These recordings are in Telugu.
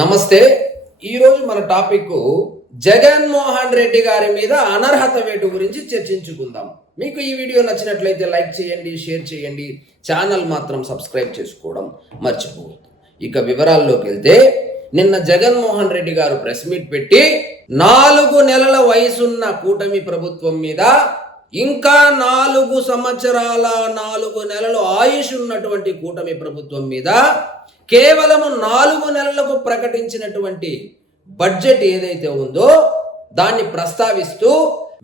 నమస్తే. ఈరోజు మన టాపిక్ జగన్మోహన్ రెడ్డి గారి మీద అనర్హత వేటు గురించి చర్చించుకుందాం. మీకు ఈ వీడియో నచ్చినట్లయితే లైక్ చేయండి, షేర్ చేయండి, ఛానల్ మాత్రం సబ్స్క్రైబ్ చేసుకోవడం మర్చిపోవద్దు. ఇక వివరాల్లోకి వెళ్తే, నిన్న జగన్మోహన్ రెడ్డి గారు ప్రెస్ మీట్ పెట్టి 4 నెలల వయసున్న కూటమి ప్రభుత్వం మీద, ఇంకా 4 సంవత్సరాల 4 నెలలు ఆయుష్ ఉన్నటువంటి కూటమి ప్రభుత్వం మీద కేవలం 4 నెలలకు ప్రకటించినటువంటి బడ్జెట్ ఏదైతే ఉందో దాన్ని ప్రస్తావిస్తూ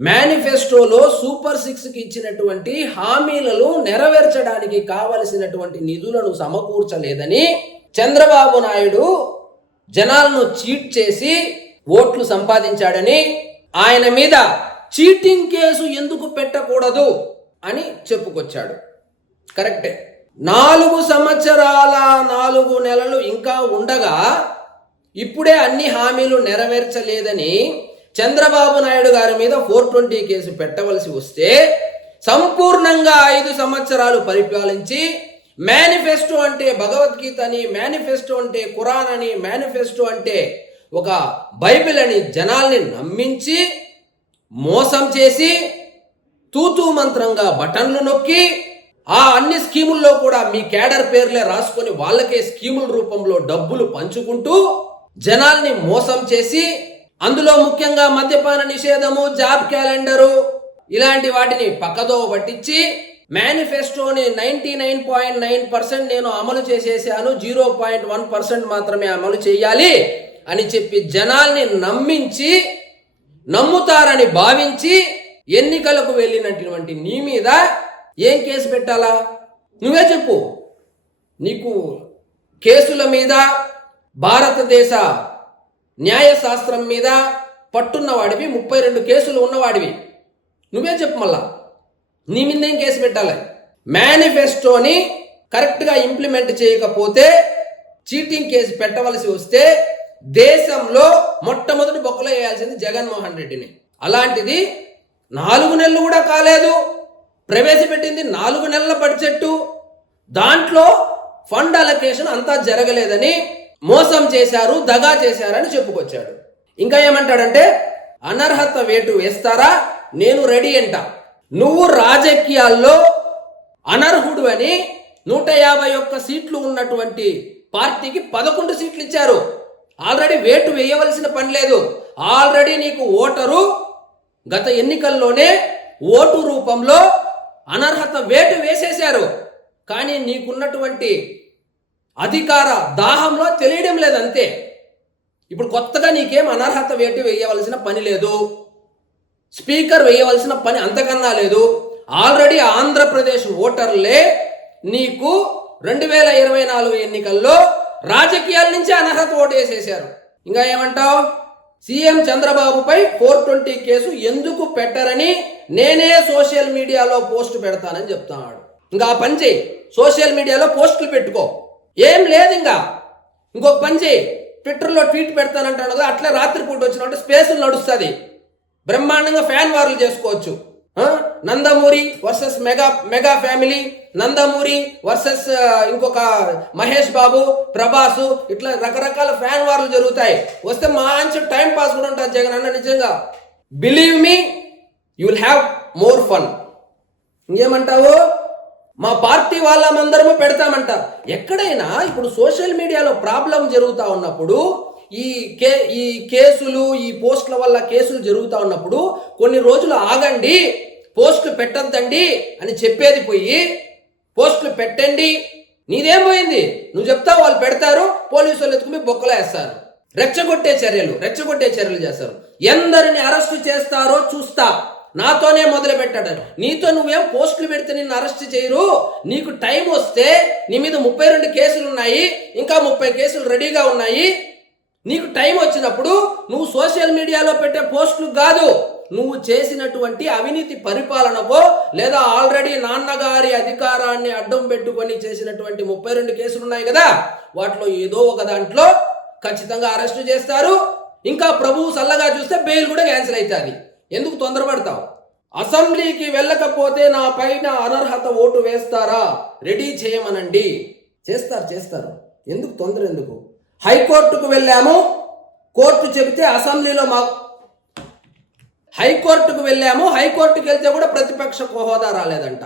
మేనిఫెస్టోలో సూపర్ 6కి ఇచ్చినటువంటి హామీలను నెరవేర్చడానికి కావలసినటువంటి నిధులను సమకూర్చలేదని చంద్రబాబు నాయుడు జనాలను చీట్ చేసి ఓట్లు సంపాదించాడని, ఆయన మీద చీటింగ్ కేసు ఎందుకు పెట్టకూడదు అని చెప్పుకొచ్చాడు. కరెక్టే. 4 సంవత్సరాల 4 నెలలు ఇంకా ఉండగా ఇప్పుడే అన్ని హామీలు నెరవేర్చలేదని చంద్రబాబు నాయుడు గారి మీద 420 కేసు పెట్టవలసి వస్తే, సంపూర్ణంగా 5 సంవత్సరాలు పరిపాలించి మేనిఫెస్టో అంటే భగవద్గీత అని, మేనిఫెస్టో అంటే ఖురాన్ అని, మేనిఫెస్టో అంటే ఒక బైబిల్ అని జనాల్ని నమ్మించి మోసం చేసి తూతూ మంత్రంగా బటన్లు నొక్కి ఆ అన్ని స్కీముల్లో కూడా మీ క్యాడర్ పేర్లే రాసుకొని వాళ్ళకే స్కీముల రూపంలో డబ్బులు పంచుకుంటూ జనాల్ని మోసం చేసి, అందులో ముఖ్యంగా మద్యపాన నిషేధము, జాబ్ క్యాలెండరు ఇలాంటి వాటిని పక్కదో పట్టించి మేనిఫెస్టోని 99.9% నేను అమలు చేసేసాను, 0.1% మాత్రమే అమలు చేయాలి అని చెప్పి జనాల్ని నమ్మించి, నమ్ముతారని భావించి ఎన్నికలకు వెళ్ళినటువంటి నీ మీద ఏం కేసు పెట్టాలా? నువ్వే చెప్పు. నీకు కేసుల మీద, భారతదేశ న్యాయశాస్త్రం మీద పట్టున్నవాడివి, 32 కేసులు ఉన్నవాడివి. నువ్వే చెప్పు. మళ్ళా నీ మీద ఏం కేసు పెట్టాలి? మేనిఫెస్టోని కరెక్ట్గా ఇంప్లిమెంట్ చేయకపోతే చీటింగ్ కేసు పెట్టవలసి వస్తే దేశంలో మొట్టమొదటి బొక్కలో వేయాల్సింది జగన్మోహన్ రెడ్డిని. అలాంటిది 4 నెలలు కూడా కాలేదు, ప్రవేశపెట్టింది 4 నెలల బడ్జెట్, దాంట్లో ఫండ్ అలొకేషన్ అంతా జరగలేదని మోసం చేశారు, దగా చేశారని చెప్పుకొచ్చాడు. ఇంకా ఏమంటాడంటే, అనర్హత వేటు వేస్తారా, నేను రెడీ అంట. నువ్వు రాజకీయాల్లో అనర్హుడు అని 151 సీట్లు ఉన్నటువంటి పార్టీకి 11 సీట్లు ఇచ్చారు. ఆల్రెడీ వేటు వేయవలసిన పని లేదు. ఆల్రెడీ నీకు ఓటరు గత ఎన్నికల్లోనే ఓటు రూపంలో అనర్హత వేటు వేసేశారు. కానీ నీకున్నటువంటి అధికార దాహంలో తెలియడం లేదు, అంతే. ఇప్పుడు కొత్తగా నీకేం అనర్హత వేటు వేయవలసిన పని లేదు, స్పీకర్ వేయవలసిన పని అంతకన్నా లేదు. ఆల్రెడీ ఆంధ్రప్రదేశ్ ఓటర్లే నీకు 2024 ఎన్నికల్లో రాజకీయాల నుంచి అనర్హత ఓటు వేసేశారు. ఇంకా ఏమంటావు? సీఎం చంద్రబాబుపై 420 కేసు ఎందుకు పెట్టరని నేనే సోషల్ మీడియాలో పోస్ట్ పెడతానని చెప్తున్నాడు. ఇంకా ఆ పని చేయి, సోషల్ మీడియాలో పోస్టులు పెట్టుకో, ఏం లేదు. ఇంకా ఇంకొక పని చేయి, ట్విట్టర్లో ట్వీట్ పెడతానంటాను కదా, అట్లా రాత్రిపూట వచ్చినట్టు స్పేసులు నడుస్తుంది, బ్రహ్మాండంగా ఫ్యాన్ వార్లు చేసుకోవచ్చు. Nandamuri versus mega family, Nandamuri versus ఇంకొక మహేష్ బాబు, ప్రభాసు, ఇట్లా రకరకాల ఫ్యాన్ వార్లు జరుగుతాయి. వస్తే మంచి టైం పాస్ కూడా ఉంటుంది జగన్ అన్న. నిజంగా believe me, you will have more fun. ఇంకేమంటావు? మా పార్టీ వాళ్ళమందరము పెడతామంట. ఎక్కడైనా ఇప్పుడు సోషల్ మీడియాలో ప్రాబ్లం జరుగుతూ ఉన్నప్పుడు, ఈ కేసులు, ఈ పోస్టుల వల్ల కేసులు జరుగుతూ ఉన్నప్పుడు కొన్ని రోజులు ఆగండి, పోస్టులు పెట్టద్దండి అని చెప్పేది పోయి పోస్టులు పెట్టండి. నీదేం పోయింది? నువ్వు చెప్తావు, వాళ్ళు పెడతారు, పోలీసు వాళ్ళు ఎత్తుకుని బొక్కలో వేస్తారు. రెచ్చగొట్టే చర్యలు చేస్తారు. ఎందరిని అరెస్టు చేస్తారో చూస్తా, నాతోనే మొదలు పెట్టాడు. నీతో నువ్వేం పోస్టులు పెడితే నిన్ను అరెస్ట్ చేయరు. నీకు టైం వస్తే నీ మీద 32 కేసులు ఉన్నాయి, ఇంకా 30 కేసులు రెడీగా ఉన్నాయి. నీకు టైం వచ్చినప్పుడు నువ్వు సోషల్ మీడియాలో పెట్టే పోస్టులు కాదు, నువ్వు చేసినటువంటి అవినీతి పరిపాలనకో, లేదా ఆల్రెడీ నాన్నగారి అధికారాన్ని అడ్డం పెట్టుకొని చేసినటువంటి 32 కేసులు ఉన్నాయి కదా, వాటిలో ఏదో ఒక దాంట్లో ఖచ్చితంగా అరెస్టు చేస్తారు. ఇంకా ప్రభువు సల్లగా చూస్తే బెయిల్ కూడా క్యాన్సిల్ అవుతుంది. ఎందుకు తొందరపడతావు? అసెంబ్లీకి వెళ్ళకపోతే నా పైన అనర్హత ఓటు వేస్తారా, రెడీ చేయమనండి. చేస్తారు. ఎందుకు తొందర? ఎందుకు? హైకోర్టుకు వెళ్ళాము, కోర్టు చెబితే అసెంబ్లీలో హైకోర్టుకు వెళ్ళాము, హైకోర్టుకు వెళ్తే కూడా ప్రతిపక్ష హోదా రాలేదంట.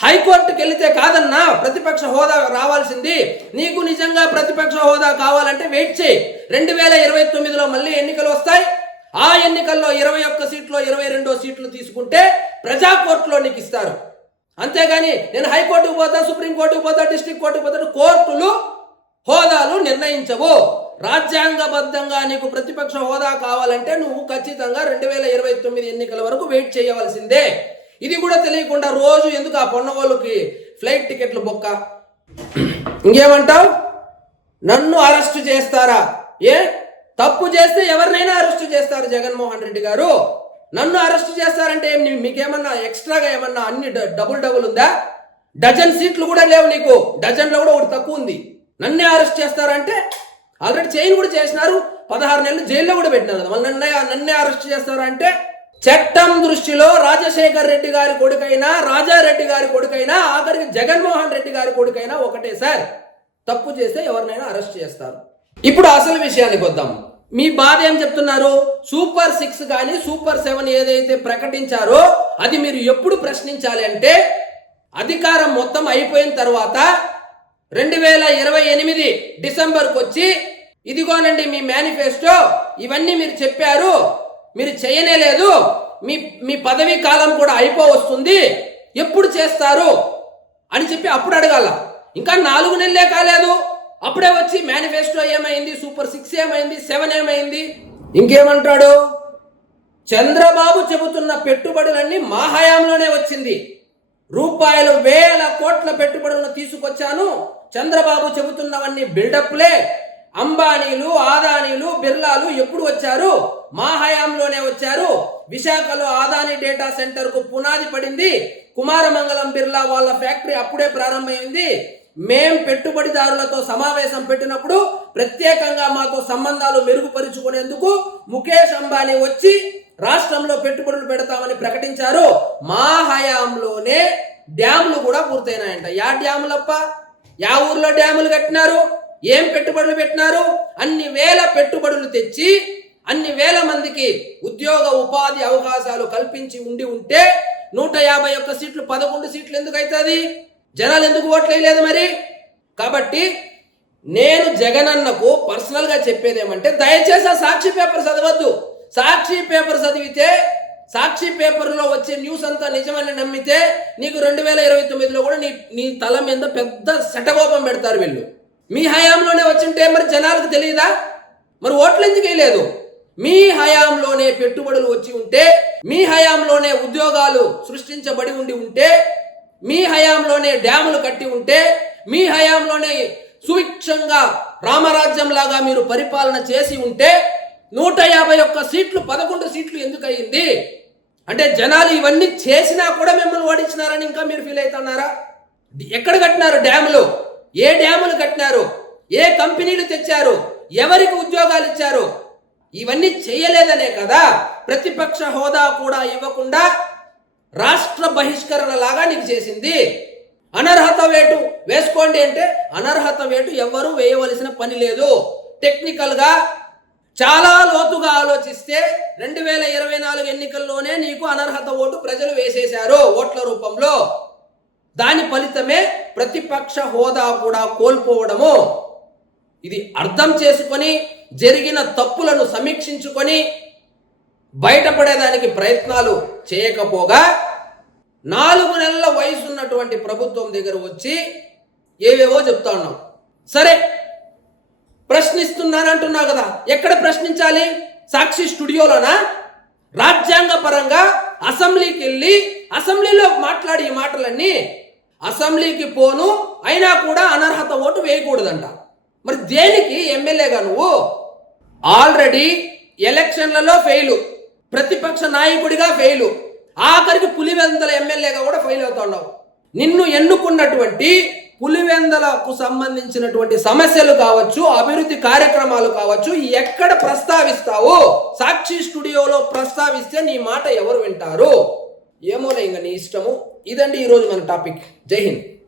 హైకోర్టుకు వెళితే కాదన్నా ప్రతిపక్ష హోదా రావాల్సింది. నీకు నిజంగా ప్రతిపక్ష హోదా కావాలంటే వెయిట్ చేయి. 2029లో మళ్ళీ ఎన్నికలు వస్తాయి. ఆ ఎన్నికల్లో 21 సీట్లో 22 సీట్లు తీసుకుంటే ప్రజా కోర్టులో నీకు ఇస్తారు. అంతేగాని నేను హైకోర్టుకు పోతా, సుప్రీంకోర్టుకు పోతా, డిస్ట్రిక్ట్ కోర్టుకు పోతా, కోర్టులు హోదాలు నిర్ణయించవు. రాజ్యాంగబద్ధంగా నీకు ప్రతిపక్ష హోదా కావాలంటే నువ్వు ఖచ్చితంగా 2029 ఎన్నికల వరకు వెయిట్ చేయవలసిందే. ఇది కూడా తెలియకుండా రోజు ఎందుకు ఆ పొన్నవాళ్ళకి ఫ్లైట్ టికెట్లు బొక్క? ఇంకేమంటావు? నన్ను అరెస్ట్ చేస్తారా? తప్పు చేస్తే ఎవరినైనా అరెస్ట్ చేస్తారు జగన్మోహన్ రెడ్డి గారు. నన్ను అరెస్ట్ చేస్తారంటే మీకేమన్నా ఎక్స్ట్రాగా ఏమన్నా అన్ని డబుల్ ఉందా? డజన్ సీట్లు కూడా లేవు నీకు, డజన్లో కూడా ఒకటి తక్కువ ఉంది. నన్నే అరెస్ట్ చేస్తారంటే ఆల్రెడీ చైన్ కూడా చేసినారు, 16 నెలలు జైల్లో కూడా పెట్టినారు. మళ్ళీ నన్నే అరెస్ట్ చేస్తారంటే చట్టం దృష్టిలో రాజశేఖర్ రెడ్డి గారి కొడుకైనా, రాజారెడ్డి గారి కొడుకైనా, ఆఖరికి జగన్మోహన్ రెడ్డి గారి కొడుకైనా ఒకటే సార్. తప్పు చేస్తే ఎవరినైనా అరెస్ట్ చేస్తారు. ఇప్పుడు అసలు విషయానికి వద్దాం. మీ బాధ ఏం చెప్తున్నారు? సూపర్ 6 కానీ సూపర్ 7 ఏదైతే ప్రకటించారో అది మీరు ఎప్పుడు ప్రశ్నించాలి అంటే అధికారం మొత్తం అయిపోయిన తర్వాత 2028 డిసెంబర్కి వచ్చి ఇదిగోనండి మీ మేనిఫెస్టో, ఇవన్నీ మీరు చెప్పారు, మీరు చేయనే లేదు, మీ పదవీ కాలం కూడా అయిపోవస్తుంది, ఎప్పుడు చేస్తారు అని చెప్పి అప్పుడు అడగాల. ఇంకా 4 నెలలే కాలేదు, అప్పుడే వచ్చి మేనిఫెస్టో ఏమైంది, సూపర్ 6 ఏమైంది, 7 ఏమైంది? ఇంకేమంటాడు? చంద్రబాబు చెబుతున్న పెట్టుబడులన్నీ మా హయాంలోనే వచ్చింది, రూపాయలు వేల కోట్ల పెట్టుబడులను తీసుకొచ్చాను, చంద్రబాబు చెబుతున్నవన్నీ బిల్డప్లే, అంబానీలు, ఆదానీలు, బిర్లాలు ఎప్పుడు వచ్చారు? మా హయాంలోనే వచ్చారు. విశాఖలో ఆదాని డేటా సెంటర్ కు పునాది పడింది, కుమారమంగళం బిర్లా వాళ్ళ ఫ్యాక్టరీ అప్పుడే ప్రారంభమైంది. మేం పెట్టుబడిదారులతో సమావేశం పెట్టినప్పుడు ప్రత్యేకంగా మాతో సంబంధాలు మెరుగుపరుచుకునేందుకు ముఖేష్ అంబానీ వచ్చి రాష్ట్రంలో పెట్టుబడులు పెడతామని ప్రకటించారు. మా హయాంలోనే డ్యాములు కూడా పూర్తయినాయంట. యా డ్యాములప్ప? యా ఊర్లో డ్యాములు కట్టినారు? ఏం పెట్టుబడులు పెట్టినారు? అన్ని వేల పెట్టుబడులు తెచ్చి అన్ని వేల మందికి ఉద్యోగ ఉపాధి అవకాశాలు కల్పించి ఉంటే 151 సీట్లు 11 సీట్లు ఎందుకు అవుతుంది? జనాలు ఎందుకు ఓట్లు వేయలేదు మరి? కాబట్టి నేను జగనన్నకు పర్సనల్గా చెప్పేది ఏమంటే దయచేసి ఆ సాక్షి పేపర్ చదవద్దు. సాక్షి పేపర్ చదివితే, సాక్షి పేపర్లో వచ్చే న్యూస్ అంతా నిజమని నమ్మితే నీకు 2029లో కూడా నీ తల మీద పెద్ద శటకోపం పెడతారు వీళ్ళు. మీ హయాంలోనే వచ్చింటే మరి జనాలకు తెలియదా? మరి ఓట్లు ఎందుకు వేయలేదు? మీ హయాంలోనే పెట్టుబడులు వచ్చి ఉంటే, మీ హయాంలోనే ఉద్యోగాలు సృష్టించబడి ఉంటే, మీ హయాంలోనే డ్యాములు కట్టి ఉంటే, మీ హయాంలోనే సుభిక్షంగా రామరాజ్యం లాగా మీరు పరిపాలన చేసి ఉంటే 151 సీట్లు 11 సీట్లు ఎందుకు అయ్యింది? అంటే జనాలు ఇవన్నీ చేసినా కూడా మిమ్మల్ని ఓడించినారని ఇంకా మీరు ఫీల్ అవుతున్నారా? ఎక్కడ కట్టినారు డ్యాములు? ఏ డ్యాములు కట్టినారు? ఏ కంపెనీలు తెచ్చారు? ఎవరికి ఉద్యోగాలు ఇచ్చారు? ఇవన్నీ చేయలేదనే కదా ప్రతిపక్ష హోదా కూడా ఇవ్వకుండా రాష్ట్ర బహిష్కరణ లాగా నీకు చేసింది. అనర్హత వేటు వేసుకోండి అంటే అనర్హత వేటు ఎవ్వరూ వేయవలసిన పని లేదు. టెక్నికల్గా చాలా లోతుగా ఆలోచిస్తే 2024 ఎన్నికల్లోనే నీకు అనర్హత ఓటు ప్రజలు వేసేశారు ఓట్ల రూపంలో. దాని ఫలితమే ప్రతిపక్ష హోదా కూడా కోల్పోవడము. ఇది అర్థం చేసుకొని జరిగిన తప్పులను సమీక్షించుకొని బయటపడేదానికి ప్రయత్నాలు చేయకపోగా 4 నెలల వయసు ఉన్నటువంటి ప్రభుత్వం దగ్గర వచ్చి ఏవేవో చెప్తా ఉన్నాం. సరే ప్రశ్నిస్తున్నానంటున్నావు కదా, ఎక్కడ ప్రశ్నించాలి? సాక్షి స్టూడియోలోనా? రాజ్యాంగ పరంగా అసెంబ్లీకి వెళ్ళి అసెంబ్లీలో మాట్లాడి ఈ మాటలన్నీ అసెంబ్లీకి పోను అయినా కూడా అనర్హత ఓటు వేయకూడదంట. మరి దేనికి ఎమ్మెల్యేగా నువ్వు? ఆల్రెడీ ఎలక్షన్లలో ఫెయిలు, ప్రతిపక్ష నాయకుడిగా ఫెయిలు, ఆఖరికి పులివెందల ఎమ్మెల్యేగా కూడా ఫెయిల్ అవుతున్నావు. నిన్ను ఎన్నుకున్నటువంటి పులివెందలకు సంబంధించినటువంటి సమస్యలు కావచ్చు, అభివృద్ధి కార్యక్రమాలు కావచ్చు, ఎక్కడ ప్రస్తావిస్తావు? సాక్షి స్టూడియోలో ప్రస్తావిస్తే నీ మాట ఎవరు వింటారు? ఏమోలే, ఇంకా నీ ఇష్టము. ఇదండి ఈరోజు మన టాపిక్. జై హింద్.